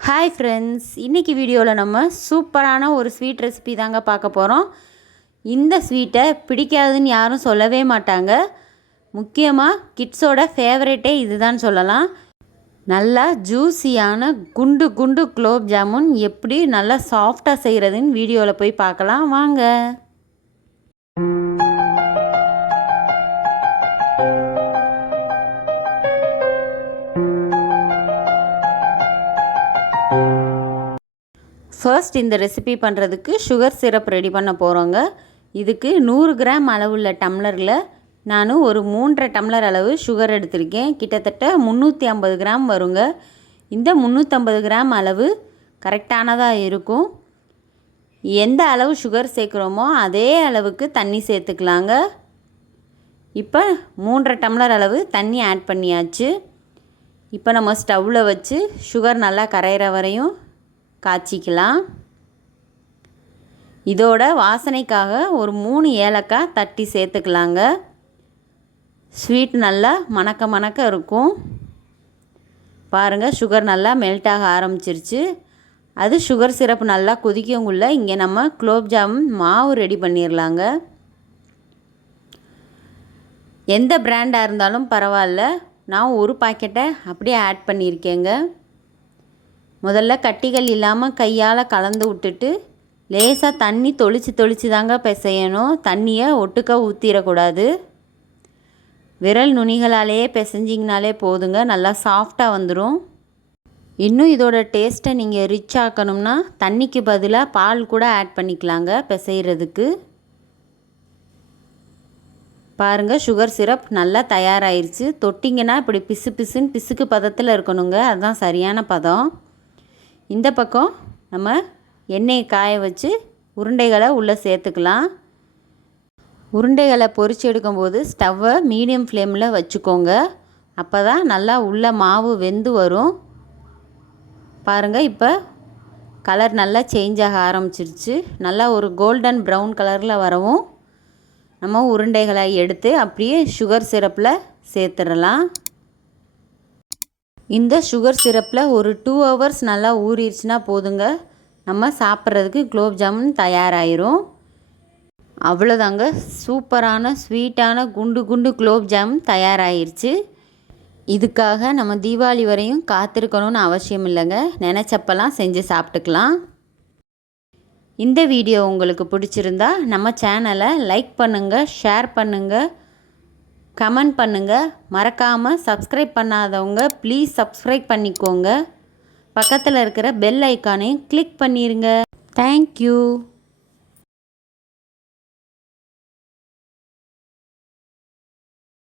Hi friends இன்றைக்கி வீடியோவில் நம்ம சூப்பரான ஒரு ஸ்வீட் ரெசிபி தாங்க பார்க்க போகிறோம் இந்த ஸ்வீட்டை பிடிக்காதுன்னு யாரும் சொல்லவே மாட்டாங்க. முக்கியமாக கிட்ஸோட ஃபேவரேட்டே இதுதான் சொல்லலாம். நல்லா ஜூஸியான குண்டு குண்டு குலோப் ஜாமுன் எப்படி நல்லா சாஃப்டாக செய்கிறதுன்னு வீடியோவில் போய் பார்க்கலாம். வாங்க. ஃபர்ஸ்ட் இந்த ரெசிபி பண்ணுறதுக்கு சுகர் சிரப் ரெடி பண்ண போகிறோங்க இதுக்கு நூறு கிராம் அளவுள்ள டம்ளரில் நான் ஒரு மூன்றரை டம்ளர் அளவு சுகர் எடுத்திருக்கேன். கிட்டத்தட்ட முந்நூற்றி ஐம்பது கிராம் வருங்க. இந்த முந்நூற்றம்பது கிராம் அளவு கரெக்டானதாக இருக்கும். எந்த அளவு சுகர் சேர்க்குறோமோ அதே அளவுக்கு தண்ணி சேர்த்துக்கலாங்க. இப்போ மூன்றரை டம்ளர் அளவு தண்ணி ஆட் பண்ணியாச்சு. இப்போ நம்ம ஸ்டவ்வில் வச்சு சுகர் நல்லா கரையிற வரையும் காய்ச்சிக்கலாம். இதோட வாசனைக்காக ஒரு மூணு ஏலக்காய் தட்டி சேர்த்துக்கலாங்க. ஸ்வீட் நல்லா மணக்க மணக்க இருக்கும். பாருங்கள் சுகர் நல்லா மெல்ட் ஆக ஆரம்பிச்சிருச்சு. அது சுகர் சிரப் நல்லா கொதிக்கவுள்ள இங்கே நம்ம குலோப் ஜாமுன் மாவு ரெடி பண்ணிடலாங்க எந்த பிராண்டாக இருந்தாலும் பரவாயில்ல. நான் ஒரு பாக்கெட்டை அப்படியே ஆட் பண்ணியிருக்கேங்க. முதல்ல கட்டிகள் இல்லாமல் கையால் கலந்து விட்டுட்டு லேசாக தண்ணி தொளிச்சு தொளிச்சு தாங்க பிசையணும். தண்ணியை ஒட்டுக்க ஊற்றிடக்கூடாது விரல் நுனிகளாலேயே பிசைஞ்சிங்கனாலே போதுங்க. நல்லா சாஃப்டாக வந்துடும் இன்னும் இதோட டேஸ்ட்டை நீங்கள் ரிச் ஆக்கணும்னா தண்ணிக்கு பதிலாக பால் கூட ஆட் பண்ணிக்கலாங்க பிசைகிறதுக்கு பாருங்கள் சுகர் சிரப் நல்லா தயாராகிருச்சு தொட்டிங்கன்னா இப்படி பிசு பிசுன்னு பிசுக்கு பதத்தில் இருக்கணுங்க. அதுதான் சரியான பதம். இந்த பக்கம் நம்ம எண்ணெயை காய வச்சு உருண்டைகளை உள்ளே சேர்த்துக்கலாம். உருண்டைகளை பொறிச்சு எடுக்கும்போது ஸ்டவ்வை மீடியம் ஃப்ளேமில் வச்சுக்கோங்க. அப்போ தான் நல்லா உள்ள மாவு வெந்து வரும். பாருங்கள் இப்போ கலர் நல்லா சேஞ்ச் ஆக ஆரம்பிச்சிருச்சு. நல்லா ஒரு கோல்டன் ப்ரௌன் கலரில் வரவும் நம்ம உருண்டைகளை எடுத்து அப்படியே சுகர் சிரப்பில் சேர்த்துடலாம். இந்த சுகர் சிரப்பில் ஒரு டூ ஹவர்ஸ் நல்லா ஊறிடுச்சுன்னா போதுங்க. நம்ம சாப்பிட்றதுக்கு குலோப் ஜாமுன் தயாராகிரும் அவ்வளோதாங்க. சூப்பரான ஸ்வீட்டான குண்டு குண்டு குலோப் ஜாமுன் தயாராகிருச்சு இதுக்காக நம்ம தீபாவளி வரையும் காத்திருக்கணும்னு அவசியம் இல்லைங்க. நினச்சப்பெல்லாம் செஞ்சு சாப்பிட்டுக்கலாம். இந்த வீடியோ உங்களுக்கு பிடிச்சிருந்தா நம்ம சேனலை லைக் பண்ணுங்கள் ஷேர் பண்ணுங்கள் கமெண்ட் பண்ணுங்கள் மறக்காமல் சப்ஸ்கிரைப் பண்ணாதவங்க ப்ளீஸ் சப்ஸ்கிரைப் பண்ணிக்கோங்க. பக்கத்தில் இருக்கிற பெல் ஐக்கானையும் கிளிக் பண்ணிடுங்க தேங்க்யூ